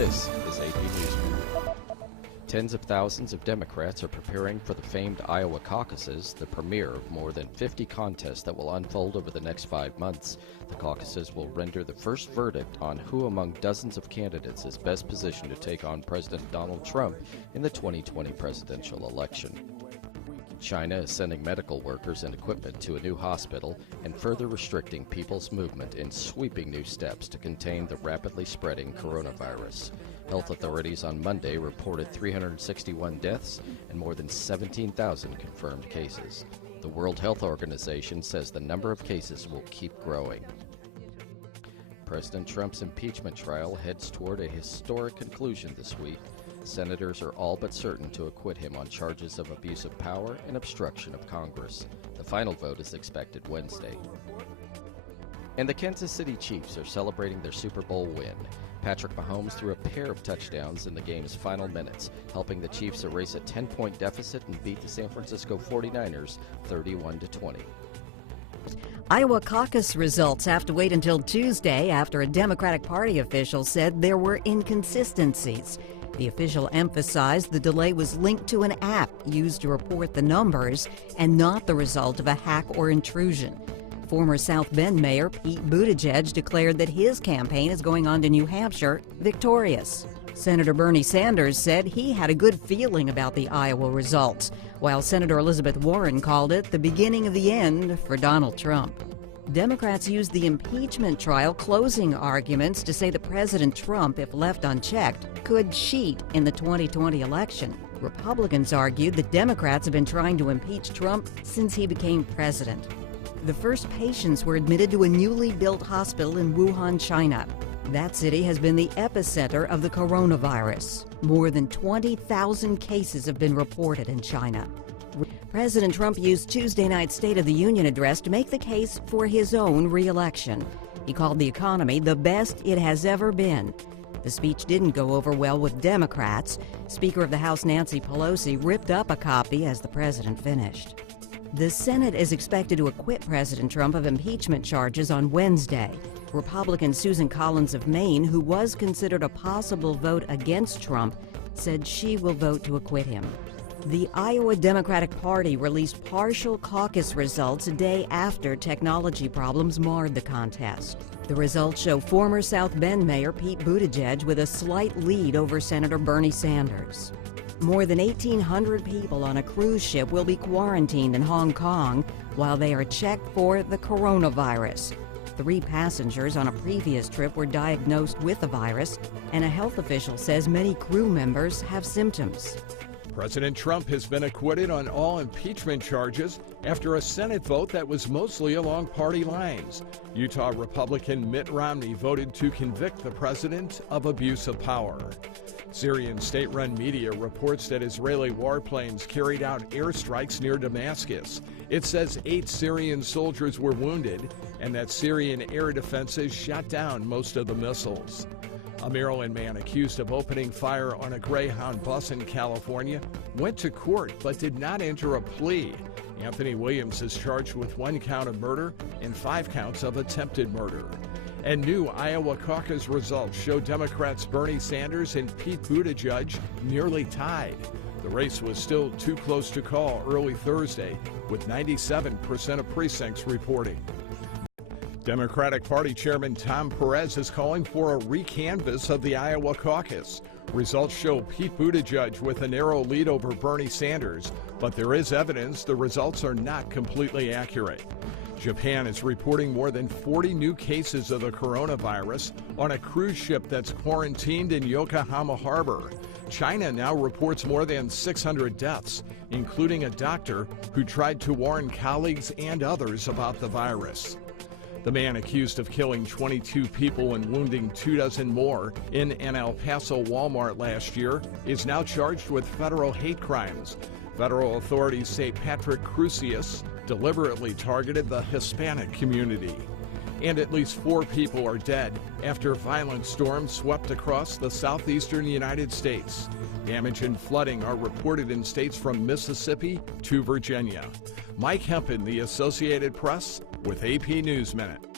This is AP News Minute. Tens of thousands of Democrats are preparing for the famed Iowa caucuses, the premiere of more than 50 contests that will unfold over the next 5 months. The caucuses will render the first verdict on who among dozens of candidates is best positioned to take on President Donald Trump in the 2020 presidential election. China is sending medical workers and equipment to a new hospital and further restricting people's movement in sweeping new steps to contain the rapidly spreading coronavirus. Health authorities on Monday reported 361 deaths and more than 17,000 confirmed cases. The World Health Organization says the number of cases will keep growing. President Trump's impeachment trial heads toward a historic conclusion this week. Senators are all but certain to acquit him on charges of abuse of power and obstruction of Congress. The final vote is expected Wednesday. And the Kansas City Chiefs are celebrating their Super Bowl win. Patrick Mahomes threw a pair of touchdowns in the game's final minutes, helping the Chiefs erase a 10-point deficit and beat the San Francisco 49ers 31-20. Iowa caucus results have to wait until Tuesday after a Democratic Party official said there were inconsistencies. The official emphasized the delay was linked to an app used to report the numbers and not the result of a hack or intrusion. Former South Bend Mayor Pete Buttigieg declared that his campaign is going on to New Hampshire victorious. Senator Bernie Sanders said he had a good feeling about the Iowa results, while Senator Elizabeth Warren called it the beginning of the end for Donald Trump. Democrats used the impeachment trial closing arguments to say that President Trump, if left unchecked, could cheat in the 2020 election. Republicans argued that Democrats have been trying to impeach Trump since he became president. The first patients were admitted to a newly built hospital in Wuhan, China. That city has been the epicenter of the coronavirus. More than 20,000 cases have been reported in China. President Trump used Tuesday night's State of the Union address to make the case for his own re-election. He called the economy the best it has ever been. The speech didn't go over well with Democrats. Speaker of the House Nancy Pelosi ripped up a copy as the president finished. The Senate is expected to acquit President Trump of impeachment charges on Wednesday. Republican Susan Collins of Maine, who was considered a possible vote against Trump, said she will vote to acquit him. The Iowa Democratic Party released partial caucus results a day after technology problems marred the contest. The results show former South Bend Mayor Pete Buttigieg with a slight lead over Senator Bernie Sanders. More than 1,800 people on a cruise ship will be quarantined in Hong Kong while they are checked for the coronavirus. 3 passengers on a previous trip were diagnosed with the virus, and a health official says many crew members have symptoms. President Trump has been acquitted on all impeachment charges after a Senate vote that was mostly along party lines. Utah Republican Mitt Romney voted to convict the president of abuse of power. Syrian state-run media reports that Israeli warplanes carried out airstrikes near Damascus. It says 8 Syrian soldiers were wounded and that Syrian air defenses shot down most of the missiles. A Maryland man accused of opening fire on a Greyhound bus in California went to court but did not enter a plea. Anthony Williams is charged with 1 count of murder and 5 counts of attempted murder. And new Iowa caucus results show Democrats Bernie Sanders and Pete Buttigieg nearly tied. The race was still too close to call early Thursday, with 97% of precincts reporting. Democratic Party Chairman Tom Perez is calling for a recanvass of the Iowa caucus. Results show Pete Buttigieg with a narrow lead over Bernie Sanders, but there is evidence the results are not completely accurate. Japan is reporting more than 40 new cases of the coronavirus on a cruise ship that's quarantined in Yokohama Harbor. China now reports more than 600 deaths, including a doctor who tried to warn colleagues and others about the virus. The man accused of killing 22 people and wounding 24 more in an El Paso Walmart last year is now charged with federal hate crimes. Federal authorities say Patrick Crusius deliberately targeted the Hispanic community. And at least 4 people are dead after violent storms swept across the southeastern United States. Damage and flooding are reported in states from Mississippi to Virginia. Mike Hempen, The Associated Press, with AP News Minute.